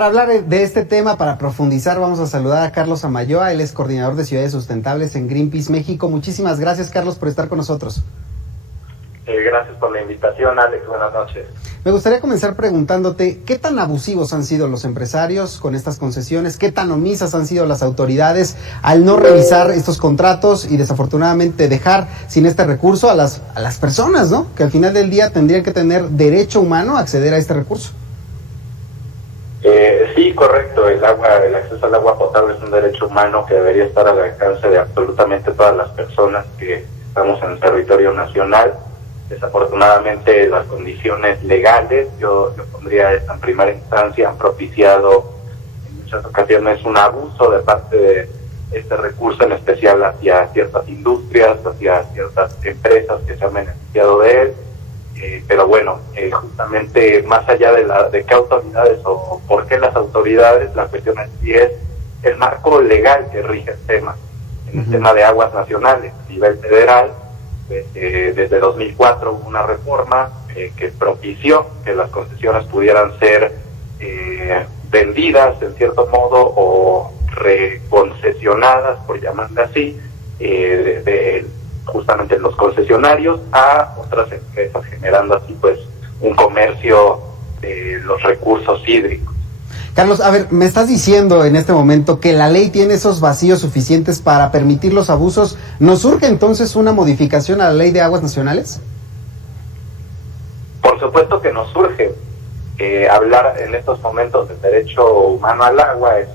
Para hablar de este tema, para profundizar, vamos a saludar a Carlos Amayoa. Él es coordinador de ciudades sustentables en Greenpeace México. Muchísimas gracias, Carlos, por estar con nosotros. Gracias por la invitación, Alex. Buenas noches. Me gustaría comenzar preguntándote, ¿qué tan abusivos han sido los empresarios con estas concesiones? ¿Qué tan omisas han sido las autoridades al no revisar estos contratos y desafortunadamente dejar sin este recurso a las personas, ¿no? Que al final del día tendrían que tener derecho humano a acceder a este recurso. Sí, correcto. El acceso al agua potable es un derecho humano que debería estar al alcance de absolutamente todas las personas que estamos en el territorio nacional. Desafortunadamente las condiciones legales, yo pondría esto en primera instancia, han propiciado en muchas ocasiones un abuso de parte de este recurso, en especial hacia ciertas industrias, hacia ciertas empresas que se han beneficiado de él. Pero bueno, justamente más allá de qué autoridades o por qué las autoridades, la cuestión aquí es el marco legal que rige el tema. En el tema de aguas nacionales a nivel federal, desde 2004 hubo una reforma que propició que las concesiones pudieran ser vendidas en cierto modo o reconcesionadas, por llamarla así, de justamente los concesionarios a otras empresas, generando así pues un comercio de los recursos hídricos. Carlos, a ver, me estás diciendo en este momento que la ley tiene esos vacíos suficientes para permitir los abusos. ¿Nos surge entonces una modificación a la ley de aguas nacionales? Por supuesto que nos surge. Hablar en estos momentos del derecho humano al agua es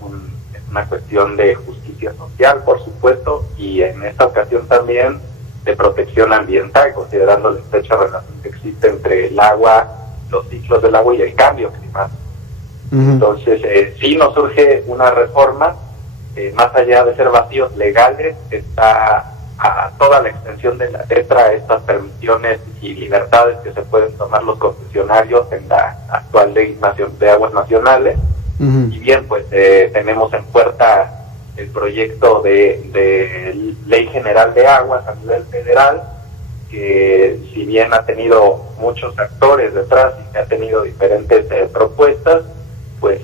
una cuestión de justicia social, por supuesto, y en esta ocasión también de protección ambiental, considerando la estrecha relación que existe entre el agua, los ciclos del agua y el cambio climático. Entonces, sí nos surge una reforma, más allá de ser vacíos legales, está a toda la extensión de la letra estas permisiones y libertades que se pueden tomar los concesionarios en la actual ley de aguas nacionales. Y bien, pues tenemos en puerta el proyecto de Ley General de Aguas a nivel federal, que si bien ha tenido muchos actores detrás y que ha tenido diferentes propuestas, pues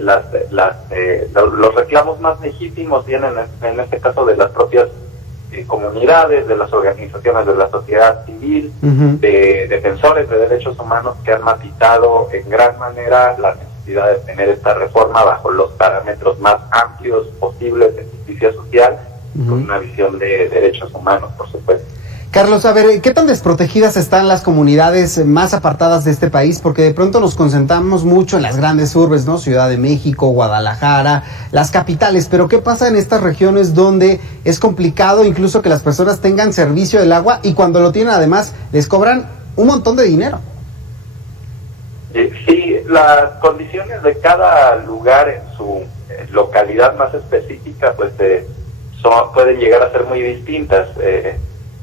los reclamos más legítimos vienen en este caso de las propias comunidades, de las organizaciones de la sociedad civil, de defensores de derechos humanos que han matizado en gran manera la necesidad de tener esta reforma bajo los parámetros más amplios posibles de justicia social, con una visión de derechos humanos, por supuesto. Carlos, a ver, ¿qué tan desprotegidas están las comunidades más apartadas de este país? Porque de pronto nos concentramos mucho en las grandes urbes, ¿no? Ciudad de México, Guadalajara, las capitales, pero ¿qué pasa en estas regiones donde es complicado incluso que las personas tengan servicio del agua y cuando lo tienen además les cobran un montón de dinero? Sí, las condiciones de cada lugar en su localidad más específica pues pueden llegar a ser muy distintas.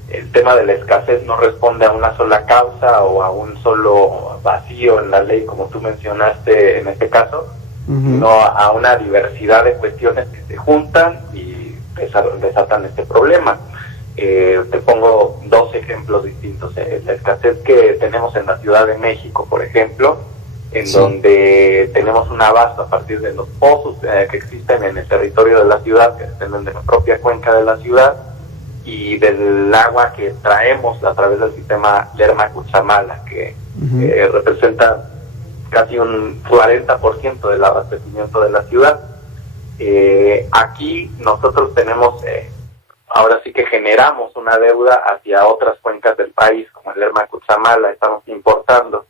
El tema de la escasez no responde a una sola causa o a un solo vacío en la ley, como tú mencionaste en este caso, sino a una diversidad de cuestiones que se juntan y desatan este problema. Te pongo dos ejemplos distintos. La escasez que tenemos en la Ciudad de México, por ejemplo, en donde tenemos un abasto a partir de los pozos que existen en el territorio de la ciudad, que dependen de la propia cuenca de la ciudad, y del agua que traemos a través del sistema Lerma-Cutzamala, que representa casi un 40% del abastecimiento de la ciudad. Aquí nosotros tenemos, ahora sí que generamos una deuda hacia otras cuencas del país, como el Lerma-Cutzamala, estamos importando.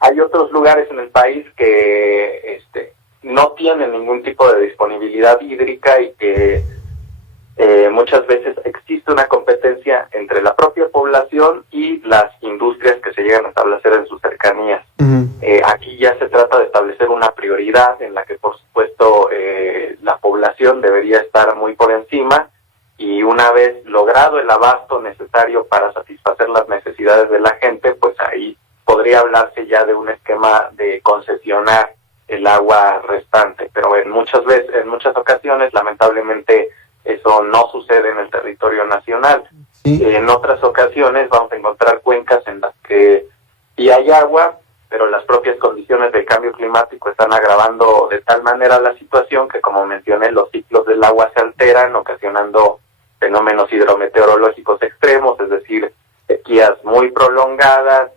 Hay otros lugares en el país que no tienen ningún tipo de disponibilidad hídrica y que muchas veces existe una competencia entre la propia población y las industrias que se llegan a establecer en sus cercanías. Aquí ya se trata de establecer una prioridad en la que, por supuesto, la población debería estar muy por encima, y una vez logrado el abasto necesario para satisfacer las necesidades de la gente, pues ahí podría hablarse ya de un esquema de concesionar el agua restante. Pero en muchas ocasiones, lamentablemente, eso no sucede en el territorio nacional. En otras ocasiones vamos a encontrar cuencas en las que sí hay agua, pero las propias condiciones del cambio climático están agravando de tal manera la situación que, como mencioné, los ciclos del agua se alteran, ocasionando fenómenos hidrometeorológicos extremos, es decir, sequías muy prolongadas,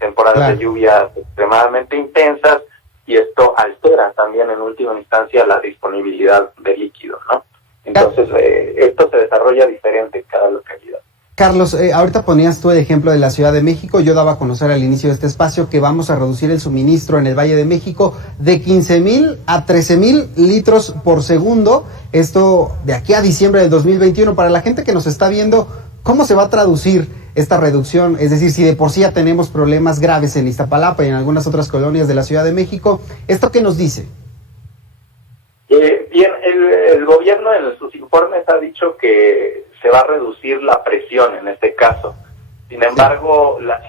temporadas de lluvias extremadamente intensas, y esto altera también en última instancia la disponibilidad de líquido, ¿no? Entonces, esto se desarrolla diferente en cada localidad. Carlos, ahorita ponías tú el ejemplo de la Ciudad de México. Yo daba a conocer al inicio de este espacio que vamos a reducir el suministro en el Valle de México de 15,000 a 13,000 litros por segundo. Esto de aquí a diciembre del 2021. Para la gente que nos está viendo, ¿cómo se va a traducir esta reducción? Es decir, si de por sí ya tenemos problemas graves en Iztapalapa y en algunas otras colonias de la Ciudad de México, ¿esto qué nos dice? Bien, el gobierno en sus informes ha dicho que se va a reducir la presión en este caso. Sin embargo, las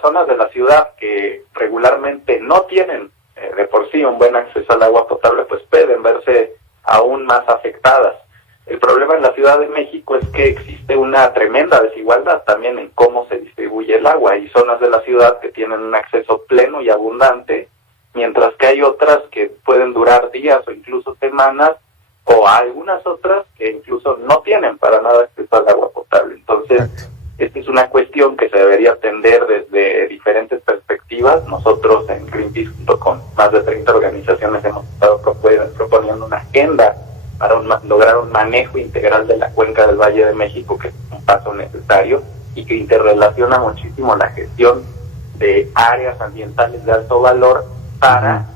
zonas de la ciudad que regularmente no tienen de por sí un buen acceso al agua potable, pues pueden verse aún más afectadas. El problema en la Ciudad de México es que existe una tremenda desigualdad también en cómo se distribuye el agua. Hay zonas de la ciudad que tienen un acceso pleno y abundante, mientras que hay otras que pueden durar días o incluso semanas, o algunas otras que incluso no tienen para nada acceso al agua potable. Entonces, esta es una cuestión que se debería atender desde diferentes perspectivas. Nosotros en Greenpeace, junto con más de 30 organizaciones, hemos estado proponiendo una agenda para lograr un manejo integral de la cuenca del Valle de México, que es un paso necesario y que interrelaciona muchísimo la gestión de áreas ambientales de alto valor para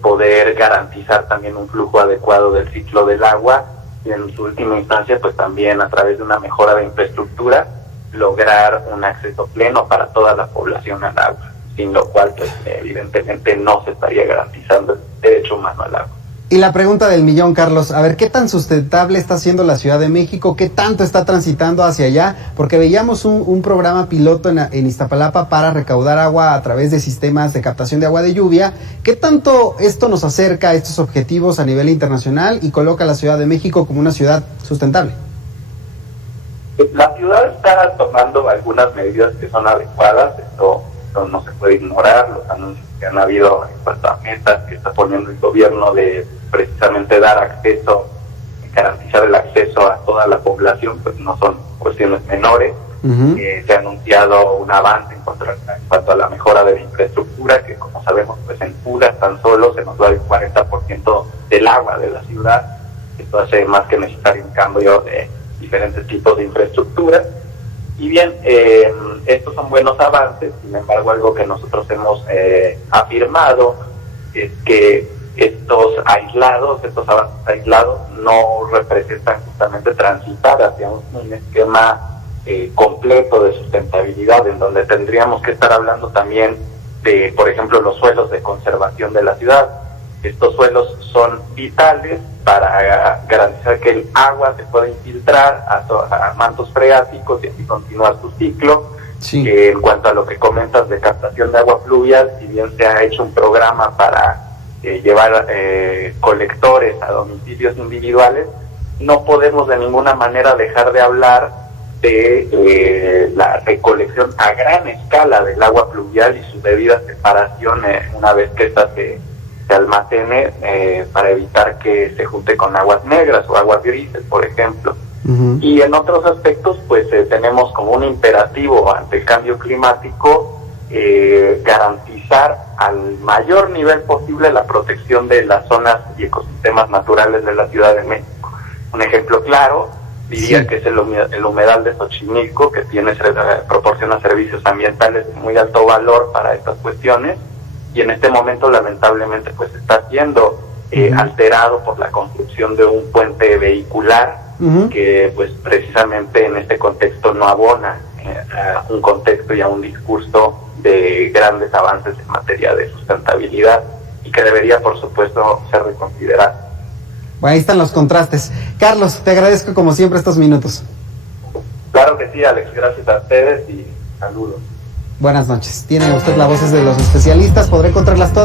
poder garantizar también un flujo adecuado del ciclo del agua y en su última instancia pues también a través de una mejora de infraestructura lograr un acceso pleno para toda la población al agua, sin lo cual pues evidentemente no se estaría garantizando el derecho humano al agua. Y la pregunta del millón, Carlos, a ver, ¿qué tan sustentable está siendo la Ciudad de México? ¿Qué tanto está transitando hacia allá? Porque veíamos un programa piloto en Iztapalapa para recaudar agua a través de sistemas de captación de agua de lluvia. ¿Qué tanto esto nos acerca a estos objetivos a nivel internacional y coloca a la Ciudad de México como una ciudad sustentable? La ciudad está tomando algunas medidas que son adecuadas, esto no se puede ignorar, los anuncios que han habido en cuanto a metas que está poniendo el gobierno de precisamente dar acceso, garantizar el acceso a toda la población, pues no son cuestiones menores. Se ha anunciado un avance en cuanto a la mejora de la infraestructura, que como sabemos, pues en Puras tan solo se nos va el 40% del agua de la ciudad. Esto hace más que necesario un cambio de diferentes tipos de infraestructura. Y bien, estos son buenos avances. Sin embargo, algo que nosotros hemos afirmado es que estos avances aislados no representan justamente transitar hacia un esquema completo de sustentabilidad, en donde tendríamos que estar hablando también de, por ejemplo, los suelos de conservación de la ciudad. Estos suelos son vitales para garantizar que el agua se pueda infiltrar a mantos freáticos y así continuar su ciclo. Sí. En cuanto a lo que comentas de captación de agua pluvial, si bien se ha hecho un programa para llevar colectores a domicilios individuales, no podemos de ninguna manera dejar de hablar de la recolección a gran escala del agua pluvial y su debida separación una vez que ésta se almacene para evitar que se junte con aguas negras o aguas grises, por ejemplo. Y en otros aspectos, pues tenemos como un imperativo ante el cambio climático garantizar al mayor nivel posible la protección de las zonas y ecosistemas naturales de la Ciudad de México. Un ejemplo claro diría que es el humedal de Xochimilco, que proporciona servicios ambientales de muy alto valor para estas cuestiones, y en este momento lamentablemente pues está siendo alterado por la construcción de un puente vehicular que pues precisamente en este contexto no abona a un contexto y a un discurso de grandes avances en materia de sustentabilidad y que debería por supuesto ser reconsiderado. Bueno, ahí están los contrastes. Carlos, te agradezco como siempre estos minutos. Claro que sí, Alex, gracias a ustedes y saludos. Buenas noches. Tiene usted las voces de los especialistas, podré encontrarlas todas.